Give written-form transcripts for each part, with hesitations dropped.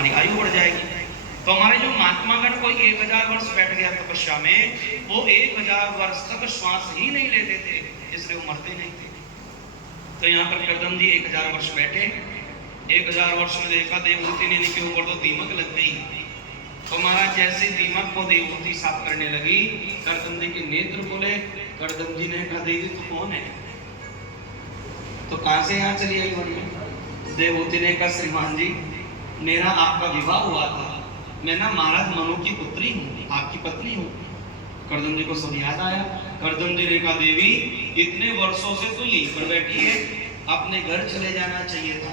तुम्हारी आयु बढ़ जाएगी। तो हमारे जो महात्मागण कोई 1000 वर्ष बैठ गया तपस्या में, वो 1000 वर्ष तक श्वास ही नहीं लेते थे, इसलिए वो मरते नहीं थे। तो यहाँ पर कर्दम जी 1000 वर्ष बैठे। 1000 वर्ष में देखा देवहूति ने इनके ऊपर तो दीमक लग गई। तो महाराज जैसे दीमक को देवहूति साफ करने लगी, कर्दम जी के नेत्र खोले। कर्दम जी ने कहा देवी तू कौन है? तो कहां से यहाँ चली आई वन में? देवहूति ने कहा श्रीमान जी मेरा आपका विवाह हुआ था, मैं ना महाराज मनु की पुत्री हूँ, आपकी पत्नी हूँ। कर्दम जी को सब याद आया। कर्दम जी ने कहा देवी इतने वर्षों से तो यहीं पर बैठी है, अपने घर चले जाना चाहिए था,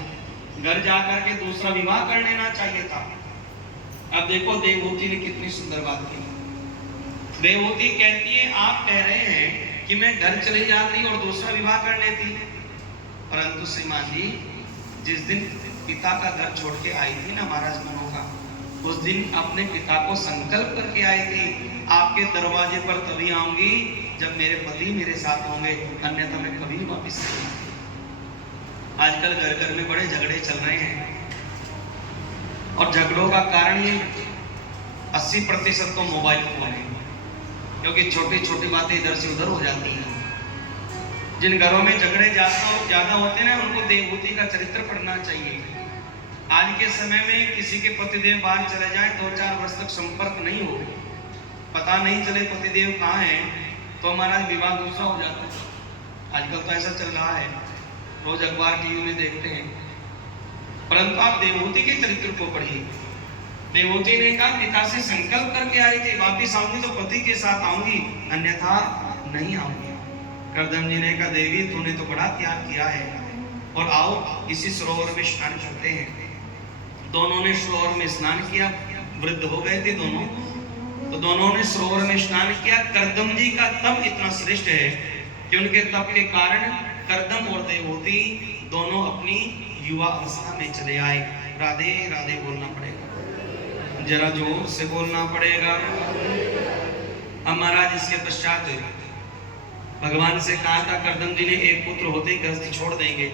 घर जाकर के दूसरा विवाह कर लेना चाहिए था। अब देखो देवहूति ने कितनी सुंदर बात की। देवहूति कहती है आप कह रहे हैं कि मैं घर चली जाती और दूसरा विवाह कर लेती, परंतु श्रीमान जी जिस दिन पिता का घर छोड़ के आई थी ना महाराज मनु का, उस दिन अपने पिता को संकल्प करके आई थी आपके दरवाजे पर तभी आऊंगी जब मेरे पति मेरे साथ होंगे, अन्यथा मैं कभी नहीं वापिस नहीं। आजकल घर घर में बड़े झगड़े चल रहे हैं और झगड़ों का कारण ये 80% तो मोबाइल फोन है, क्योंकि छोटी छोटी बातें इधर से उधर हो जाती हैं। जिन घरों में झगड़े ज्यादा होते हैं ना, उनको देवहूति का चरित्र पढ़ना चाहिए। आज के समय में किसी के पतिदेव बाहर चले जाएं, 2-4 वर्ष तक संपर्क नहीं हो, पता नहीं चले पतिदेव कहाँ हैं, तो हमारा विवाह दूसरा हो जाता है। आजकल तो ऐसा चल रहा है, रोज अखबार टीवी में देखते हैं। परंतु आप देवहूति के चरित्र को पढ़िए। देवहूति ने कहा पिता से संकल्प करके आई थी, वापिस आऊंगी तो पति के साथ आऊंगी, अन्यथा नहीं आऊंगी। कर्दम जी ने कहा देवी तूने तो बड़ा त्याग किया है, और आओ इसी सरोवर में स्नान करते हैं। दोनों ने सरोवर में स्नान किया, वृद्ध हो गए थे दोनों, तो दोनों ने सरोवर में स्नान किया। कर्दम जी का तप इतना श्रेष्ठ है कि उनके तप के कारण कर्दम और देवहूति दोनों अपनी युवा अवस्था में चले आए। राधे राधे बोलना पड़ेगा, जरा जोर से बोलना पड़ेगा। अब महाराज इसके पश्चात भगवान से कहा था कर्दम जी ने एक पुत्र होते ही गृहस्थी छोड़ देंगे।